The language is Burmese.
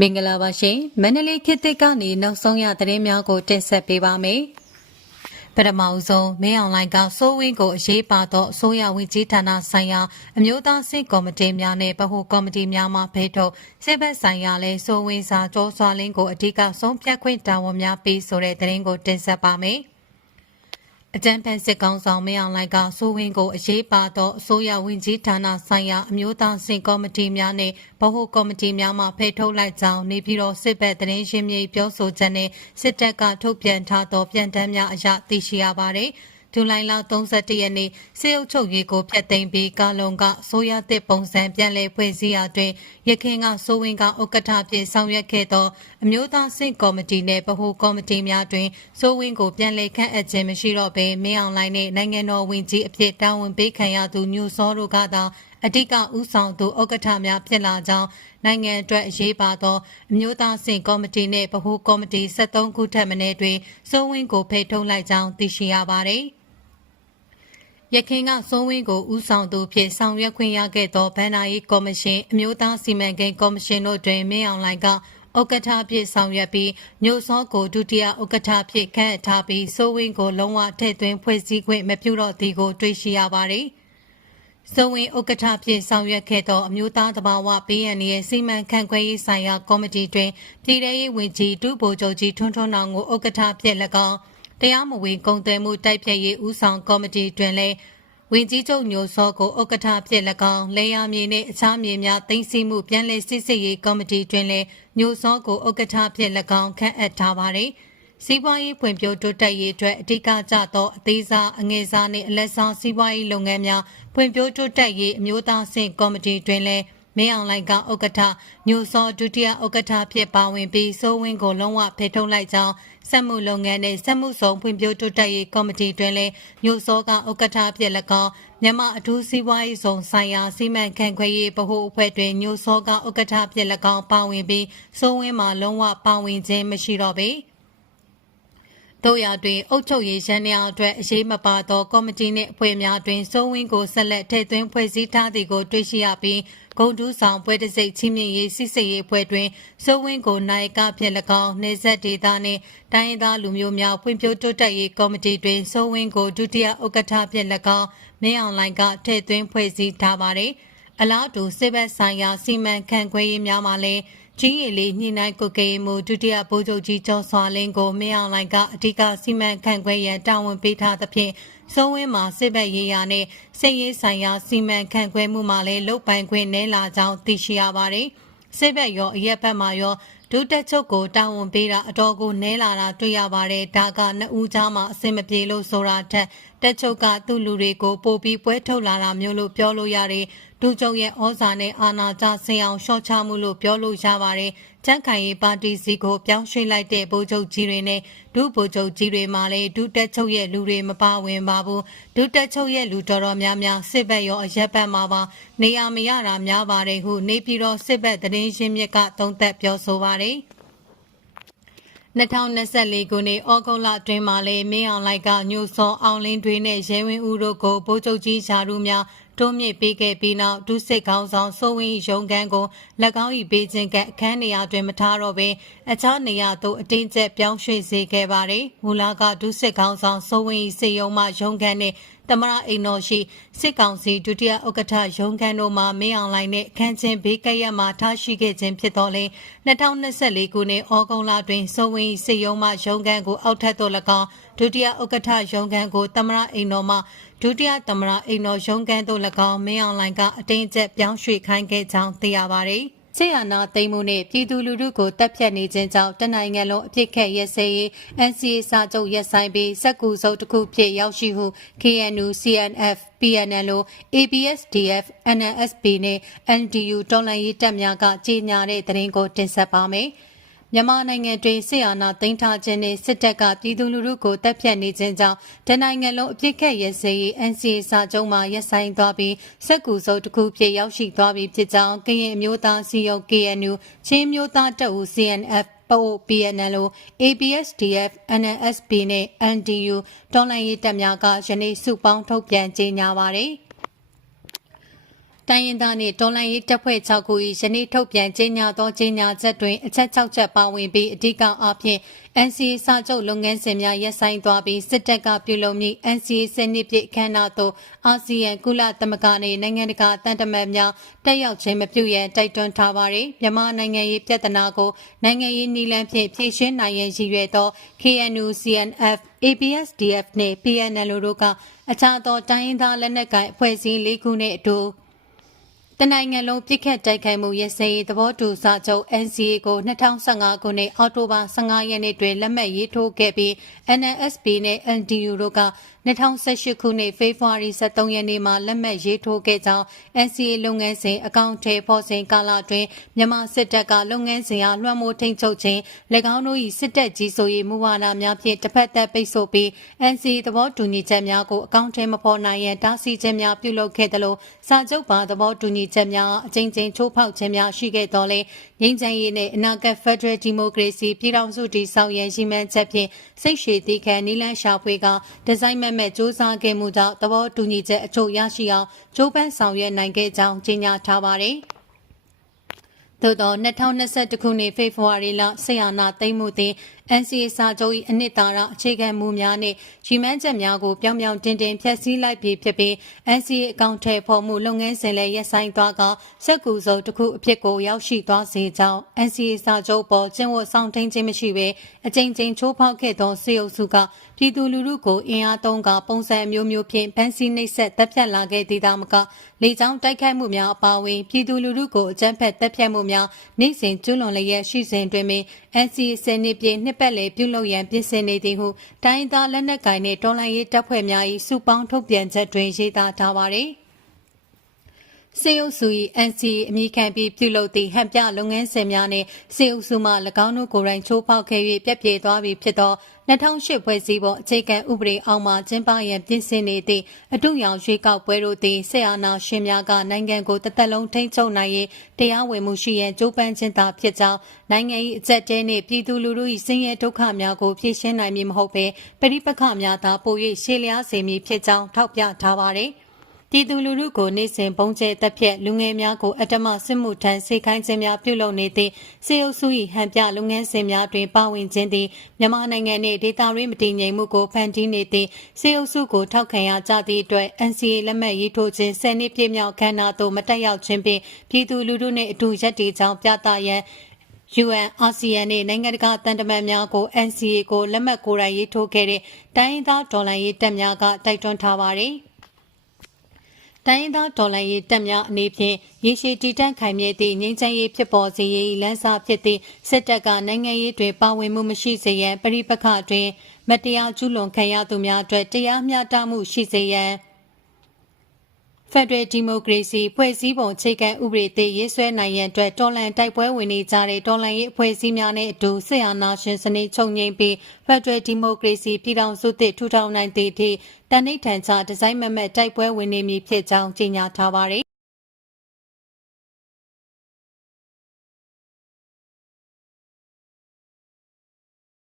မင်္ဂလာပါရှင်မန္တလေးခေတ်သစ်ကနေနောက်ဆုံးရသတင်းများကိုတင်ဆက်ပေးပါမယ်ပထမအဆုံးမင်းအောင်လိုင်ကစိုးဝင်းကိုအရေးပါသောအစိုးရဝန်ကြီးဌာနဆိုင်ရာအမျိုးသားစစ်ကော်မတီများနဲ့ဗဟိုကော်မတီများမှဖေထုတ်စစ်ဘက်ဆိုင်ရာလဲစိုးဝင်းစာကြောစွာလင်းကိုအဓိကဆုံးဖြတ်ခွင့်တာဝန်များပေးဆိုတဲ့သတင်းကိုတင်ဆက်ပါမယ် အကြံဖက်စစ်ကောင်ဆောင်မင်းအောင်လိုင်ကစိုးဝင်းကိုအရေးပါသောအစိုးရဝန်ကြီးဌာနဆိုင်ရာအမျိုးသားစင်ကော်မတီများနဲ့ဗဟိုကော်မတီများမှဖိတ်ထုတ်လိုက်ကြောင်းနေပြည်တော်စစ်ဘက်သတင်းရှင်းမြေပြောဆိုချက်နဲ့စစ်တပ်ကထုတ်ပြန်ထားသောပြန်တမ်းများအရသိရှိရပါသည် ဇူလိုင်လ31ရက်နေ့စေအုပ်ချုပ်ရေးကိုဖျက်သိမ်းပြီးကာလုံကဆိုရသစ်ပုံစံပြန်လည်ဖွဲ့စည်းရာတွင်ရခင်ကစိုးဝင်းကဥက္ကဋ္ဌဖြစ်ဆောင်ရွက်ခဲ့သောအမျိုးသားစင့်ကော်မတီနှင့်ဗဟိုကော်မတီများတွင်စိုးဝင်းကိုပြန်လည်ခန့်အပ်ခြင်းမရှိတော့ဘဲမင်းအောင်လှိုင်နှင့်နိုင်ငံတော်ဝန်ကြီးအဖြစ်တာဝန်ပေးခံရသူညိုစောတို့ကသာအဓိကဥဆောင်သူဥက္ကဋ္ဌများဖြစ်လာကြောင်းနိုင်ငံအတွက်အရေးပါသောအမျိုးသားစင်ကော်မတီနှင့်ဗဟိုကော်မတီ73ခုထက်မနည်းတွင်စိုးဝင်းကိုဖိတ်ထုတ်လိုက်ကြောင်းသိရှိရပါသည်။ ရခင်ကစိုးဝင်းကိုဦးဆောင်သူဖြစ်ဆောင်ရွက်ခွင့်ရခဲ့သောဗန္နာရေးကော်မရှင်အမျိုးသားစီမံကိန်းကော်မရှင်တို့တွင်မင်းအောင်လှိုင်ကဥက္ကဋ္ဌဖြစ်ဆောင်ရွက်ပြီးညိုစောကိုဒုတိယဥက္ကဋ္ဌဖြစ်ခန့်အပ်ထားပြီးစိုးဝင်းကိုလုံးဝထည့်သွင်းဖွဲ့စည်းခွင့်မပြုတော့သည်ကိုတွေ့ရှိရပါသည်။စိုးဝင်းဥက္ကဋ္ဌဖြစ်ဆောင်ရွက်ခဲ့သောအမျိုးသားတဘာဝပေးရန်ရဲ့စီမံခန့်ခွဲရေးဆိုင်ရာကော်မတီတွင်ပြည်ထရေးဝန်ကြီးဒုဗိုလ်ချုပ်ကြီးထွန်းထွန်းအောင်ကိုဥက္ကဋ္ဌဖြစ်၎င်း တရားမဝင်ကုန်သွယ်မှုတိုက်ဖျက်ရေးဦးဆောင်ကော်မတီတွင်လည်းဝင်ကြီးချုပ်ညိုစောကိုဥက္ကဋ္ဌဖြစ်၎င်းလေယာမြေနှင့်အခြားမြေများသိမ်းဆည်းမှုပြန်လည်စစ်ဆေးရေးကော်မတီတွင်လည်းညိုစောကိုဥက္ကဋ္ဌဖြစ်၎င်းခန့်အပ်ထားပါသည်စီးပွားရေးဖွံ့ဖြိုးတိုးတက်ရေးအတွက်အဓိကကျသောအသေးစားအငယ်စားနှင့်အလက်ဆောင်စီးပွားရေးလုပ်ငန်းများဖွံ့ဖြိုးတိုးတက်ရေးအမျိုးသားအဆင့်ကော်မတီတွင်လည်း မင်းအောင်လှိုင်ကဥက္ကဋ္ဌညိုစောဒုတိယဥက္ကဋ္ဌဖြစ်ပါဝင်ပြီးစိုးဝင်းကိုလုံးဝဖေထုတ်လိုက်ကြောင်းစက်မှုလုပ်ငန်းနဲ့စက်မှုဆောင်ဖွံ့ဖြိုးတိုးတက်ရေးကော်မတီတွင်လည်းညိုစောကဥက္ကဋ္ဌဖြစ်၎င်းမြန်မာအထူးစီးပွားရေးဆောင်ဆိုင်ရာစီမံခန့်ခွဲရေးဗဟိုအဖွဲ့တွင်ညိုစောကဥက္ကဋ္ဌဖြစ်၎င်းပါဝင်ပြီးစိုးဝင်းမှာလုံးဝပါဝင်ခြင်းမရှိတော့ပေ။တို့ရတွင်အုပ်ချုပ်ရေးရန်များအတွက်အရေးမပါသောကော်မတီနှင့်အဖွဲ့များတွင်စိုးဝင်းကိုဆက်လက်ထည့်သွင်းဖွဲ့စည်းထားသည်ကိုတွေ့ရှိရပြီး ဂုံတူးဆောင်ပွဲတစ်စိတ်ချင်းမြင့်ရေးစစ်စေးရေးအဖွဲ့တွင်စိုးဝင်းကိုနိုင်ကဖြစ်၎င်းနေဆက်ဒေသနှင့်တိုင်းရင်းသားလူမျိုးများဖွံ့ဖြိုးတိုးတက်ရေးကော်မတီတွင်စိုးဝင်းကိုဒုတိယဥက္ကဋ္ဌဖြစ်၎င်းမင်းအောင်လှိုင်ကထည့်သွင်းဖွဲ့စည်းထားပါသည်အလားတူစစ်ဘက်ဆိုင်ရာစီမံခန့်ခွဲရေးများမှာလည်းကြီးရည်လေးညှိနှိုင်းကုတ်ကေမှုဒုတိယဗိုလ်ချုပ်ကြီးကျော်စွာလင်းကိုမင်းအောင်လှိုင်ကအဓိကစီမံခန့်ခွဲရန်တာဝန်ပေးထားသဖြင့် စိုးဝင်းမှာစစ်ဘက်ရေးရာနဲ့စစ်ရေးဆိုင်ရာစီမံခန့်ခွဲမှုမှာလည်းလုတ်ပိုင်ခွင့်နဲလာကြောင်းသိရှိရပါတယ်။စစ်ဘက်ရောအရက်ဘက်မှာရောဒုတက်ချုပ်ကိုတာဝန်ပေးတာအတော်ကိုနဲလာတာတွေ့ရပါတယ်ဒါကနှစ်ဦးကြားမှာအဆင်မပြေလို့ဆိုတာထက် တက်ချုပ်ကသူ့လူတွေကိုပို့ပြီးပွဲထုတ်လာတာမျိုးလို့ပြောလို့ရတယ်ဒုချုပ်ရဲ့ဩဇာနဲ့အာဏာကျဆင်အောင်ရှော့ချမှုလို့ပြောလို့ရပါတယ်။ချမ်းခိုင်ရေးပါတီစီကိုပြောင်းရွှေ့လိုက်တဲ့ဗိုလ်ချုပ်ကြီးတွေနဲ့ဒုဗိုလ်ချုပ်ကြီးတွေမှလည်းဒုတက်ချုပ်ရဲ့လူတွေမပါဝင်ပါဘူး။ဒုတက်ချုပ်ရဲ့လူတော်တော်များများစစ်ဘက်ရောအရက်ဘက်မှာပါနေရာမရတာများပါတယ်ဟုနေပြည်တော်စစ်ဘက်သတင်းရှင်းမြစ်ကသုံးသပ်ပြောဆိုပါတယ်။ 2024ခုနှစ်ဩဂုတ်လအတွင်းမှာလေမင်းအောင်လိုက်ကညိုစောအောင်လင်းတွေနဲ့ရဲဝင်းဦးတို့ကိုဗိုလ်ချုပ်ကြီးရှာလူများတိုးမြင့်ပေးခဲ့ပြီးနောက်ဒုစစ်ခေါင်းဆောင်စိုးဝင်းရုံခန်းကို၎င်း၏ပေးခြင်းကအခန်းနေရာတွင်မထားတော့ဘဲအခြားနေရာသို့အတင်းကျပ်ပြောင်းရွှေ့စေခဲ့ပါတယ်။မူလကဒုစစ်ခေါင်းဆောင်စိုးဝင်း၏စေယုံမှရုံခန်းနှင့်တမရအိမ်တော်ရှိစစ်ကောင်စီဒုတိယဥက္ကဋ္ဌရုံးခန်းတို့မှမင်းအောင်လှိုင်နဲ့ခန်းချင်းဘေးကရမှထားရှိခဲ့ခြင်းဖြစ်တော်လဲ2024ခုနှစ်ဩဂုတ်လတွင်စိုးဝင်းစစ်ရုံးမှရုံးခန်းကိုအောက်ထပ်သို့၎င်းဒုတိယဥက္ကဋ္ဌရုံးခန်းကိုတမရအိမ်တော်မှဒုတိယသမရအိမ်တော်ရုံးခန်းသို့၎င်းမင်းအောင်လှိုင်ကအတင်းကျပ်ပြောင်းရွှေ့ခိုင်းခဲ့ကြောင်းသိရပါသည်။ ဆေးရနာသိမ်းမှုနဲ့ပြည်သူလူထုကိုတပ်ဖြတ်နေခြင်းကြောင့်တနိုင်ငံလုံးအပြစ်ခတ်ရဲစဲရေး NCA စာချုပ်ရက်ဆိုင်ပြီးစက်ကူစုပ်တစ်ခုဖြစ်ရောက်ရှိဟု KNU CNF PNL ABSDF NNSB နဲ့ NDU တော်လှန်ရေးတပ်များကကြေညာတဲ့သတင်းကိုတင်ဆက်ပါမယ်။ မြန်မာနိုင်ငံတွင်စစ်အာဏာသိမ်းထားခြင်းနှင့်စစ်တပ်ကပြည်သူလူထုကိုတပ်ဖြတ်နေခြင်းကြောင့်တနိုင်ငံလုံးအပြစ်ခတ်ရစေရေး NCA စာချုပ်မှရပ်ဆိုင်းသွားပြီးစက်ကူစုပ်တစ်ခုဖြစ်ရောက်ရှိသွားပြီဖြစ်ကြောင်းကရင်အမျိုးသားစီယုံ KNU ချင်းမျိုးသားတပ်ဦး CNF ပို PNL ABSDF NNSB နဲ့ NDU တော်လှန်ရေးတပ်များကယနေ့စုပေါင်းထုတ်ပြန်ကြေညာပါတယ်။ တိုင်းရင်းသားနှင့်တော်လှန်ရေးတပ်ဖွဲ့6ခု၏ယနေ့ထုတ်ပြန်ကြေညာသောကြေညာချက်တွင်အချက်6ချက်ပါဝင်ပြီးအဓိကအားဖြင့် NCA စာချုပ်လုပ်ငန်းစဉ်များရပ်ဆိုင်းသွားပြီးစစ်တပ်ကပြုလုပ်မည့် NCA စနစ်ပြည့်အခမ်းအနားသို့အာဆီယံကုလသမဂ္ဂနှင့်နိုင်ငံတကာတန်တမန်များတက်ရောက်ခြင်းမပြုရန်တိုက်တွန်းထားပါသည်မြန်မာနိုင်ငံရေးပြဿနာကိုနိုင်ငံရေးနည်းလမ်းဖြင့်ဖြေရှင်းနိုင်ရန်ရည်ရွယ်သော KNU CNF ABSDF နှင့် PNL တို့ကအခြားသောတိုင်းရင်းသားလက်နက်ကိုင်အဖွဲ့အစည်း၄ခုနှင့်အတူ တနိုင်ငံလုံးပြစ်ခတ်တိုက်ခိုက်မှုရစရေးသဘောတူစာချုပ် NCA ကို2015ခုနှစ်အောက်တိုဘာ15ရက်နေ့တွင်လက်မှတ်ရေးထိုးခဲ့ပြီး NNSP နဲ့ NDU တို့က2018ခုနှစ်ဖေဖော်ဝါရီ23ရက်နေ့မှာလက်မှတ်ရေးထိုးခဲ့ကြောင်း NCA လုပ်ငန်းစဉ်အကောင့်ထဲပေါ်စဉ်ကာလတွင်မြန်မာစစ်တပ်ကလုပ်ငန်းစဉ်အားလွှမ်းမိုးထိန်းချုပ်ခြင်း၎င်းတို့၏စစ်တပ်ကြီးစိုးရေးမူဝါဒများဖြင့်တစ်ဖက်သက်ပိတ်ဆို့ပြီး NCA သဘောတူညီချက်များကိုအကောင့်ထဲမဖော်နိုင်ရန်တားဆီးခြင်းများပြုလုပ်ခဲ့သလိုစာချုပ်ပါသဘောတူညီချက်များအကြိမ်ကြိမ်ချိုးဖောက်ခြင်းများရှိခဲ့တော်လဲငြိမ်းချမ်းရေးနှင့်အနာဂတ် Federal Democracy ပြည်ထောင်စုတည်ဆောက်ရန်ရည်မှန်းချက်ဖြင့်စိတ်ရှည်သည့်ခံနီလန်းရှာဖွေကဒီဇိုင်းမဲ့မဲ့စ조사ခဲ့မှုကြောင့်သဘောတူညီချက်အချို့ရရှိအောင်ကြိုးပမ်းဆောင်ရွက်နိုင်ခဲ့ကြောင်းကြေညာထားပါတယ်။ သို့သော2021ခုနှစ်ဖေဖော်ဝါရီလဆီယာနာသိမ်းမှုသည် NCA စာချုပ်၏အနှစ်သာရအခြေခံမူများနှင့်ကြီးမှန်းချက်များကိုပြောင်ပြောင်တင်တင်ဖျက်ဆီးလိုက်ပြီဖြစ်ပြီး NCA အကောင့်ထဲပေါ်မှုလုပ်ငန်းစဉ်လည်းရပ်ဆိုင်းသွားကစက်ကူစုံတစ်ခုအဖြစ်ကိုရောက်ရှိသွားစေကြောင်း NCA စာချုပ်ပေါ်ကျင့်ဝတ်ဆောင်ထိန်ခြင်းမရှိဘဲအကြိမ်ကြိမ်ချိုးဖောက်ခဲ့သောစေအုပ်စုကပြည်သူလူထုကိုအင်အားသုံးကပုံစံအမျိုးမျိုးဖြင့်ဖမ်းဆီးနှိပ်စက်တပ်ဖြတ်လာခဲ့သေးတာမကလေကြောင်းတိုက်ခိုက်မှုများအပါအဝင်ပြည်သူလူထုကိုအကြမ်းဖက်တပ်ဖြတ်မှုများနေ့စဉ်ကျူးလွန်လျက်ရှိစဉ်တွင်ပင် NCA စနစ်ပြည့်နှစ်ပတ်လည်ပြုလုပ်ရန်ပြင်ဆင်နေသည်ဟုတိုင်းသားလက်နက်ကိုင်နှင့်တော်လှန်ရေးတပ်ဖွဲ့များ၏စုပေါင်းထုတ်ပြန်ချက်တွင်ရေးသားထားပါသည် စေအုပ်စု၏ NCA အမိခံပြီးပြုလုပ်သည့်ဟန်ပြလုပ်ငန်းစဉ်များနှင့်စေအုပ်စုမှ၎င်းတို့ကိုယ်တိုင်ချိုးဖောက်ခဲ့၍ပြက်ပြေသွားပြီဖြစ်သော2008ဖွဲ့စည်းပုံအခြေခံဥပဒေအောက်မှကျင်းပရန်ပြင်ဆင်နေသည့်အတုရောင်ရွေးကောက်ပွဲတို့သည်ဆေအာနာရှင်များကနိုင်ငံကိုတစ်သက်လုံးထိန်းချုပ်နိုင်ရေးတရားဝင်မှုရှိရန်ကြိုးပမ်းခြင်းသာဖြစ်ကြောင်းနိုင်ငံ၏အကြက်တဲနှင့်ပြည်သူလူထု၏ဆင်းရဲဒုက္ခများကိုဖြေရှင်းနိုင်မည်မဟုတ်ဘဲပရိပက္ခများသာပို၍ရှေ့လျားစေမည်ဖြစ်ကြောင်းထောက်ပြထားပါသည် ပြည်သူလူထုကိုနေစဉ်ပုံကျဲတက်ဖြက်လူငယ်များကိုအတ္တမစစ်မှုထမ်းစေခိုင်းခြင်းများပြုလုပ်နေသည့်စေအုပ်စု၏ဟန်ပြလုပ်ငန်းစဉ်များတွင်ပါဝင်ခြင်းသည်မြန်မာနိုင်ငံနှင့်ဒေသတွင်းမတည်ငြိမ်မှုကိုဖန်တီးနေသည့်စေအုပ်စုကိုထောက်ခံရကြသည့်အတွက် NCA လက်မှတ်ရေးထိုးခြင်း10နှစ်ပြည့်မြောက်ခမ်းနားသို့မတက်ရောက်ခြင်းဖြင့်ပြည်သူလူထုနှင့်အတူရပ်တည်ကြောင်းပြသရန် UN ASEAN နဲ့နိုင်ငံတကာတန်တမန်များကို NCA ကိုလက်မှတ်ကိုယ်တိုင်ရေးထိုးခဲ့တဲ့တိုင်းရင်းသားဒေါ်လာရေးတပ်များကတိုက်တွန်းထားပါတယ်။ တိုင်းရင်းသားဒေါ်လာရေးတပ်များအနေဖြင့်ရေရှည်တည်တံ့ခိုင်မြဲသည့်ငြိမ်းချမ်းရေးဖြစ်ပေါ်စေရေးလမ်းစာဖြစ်သည့်စစ်တပ်ကနိုင်ငံရေးတွင်ပါဝင်မှုမရှိစေရန်ပရိပခတွင် မတရားကျူးလွန်ခံရသူများအတွက်တရားမျှတမှုရှိစေရန် ဖက်ဒရယ်ဒီမိုကရေစီဖွဲ့စည်းပုံအခြေခံဥပဒေသစ်ရေးဆွဲနိုင်ရန်အတွက်တော်လှန်တိုက်ပွဲဝင်နေကြတဲ့တော်လှန်ရေးအဖွဲ့အစည်းများနဲ့အတူဆရာနာရှင်စနစ်ချုပ်ငိမ့်ပြီးဖက်ဒရယ်ဒီမိုကရေစီပြည်ထောင်စုသစ်ထူထောင်နိုင်သည့်အထိတန်ဋိဌာန်ချဒီဇိုင်းမမတ်တိုက်ပွဲဝင်နေမည်ဖြစ်ကြောင်းကြေညာထားပါတယ်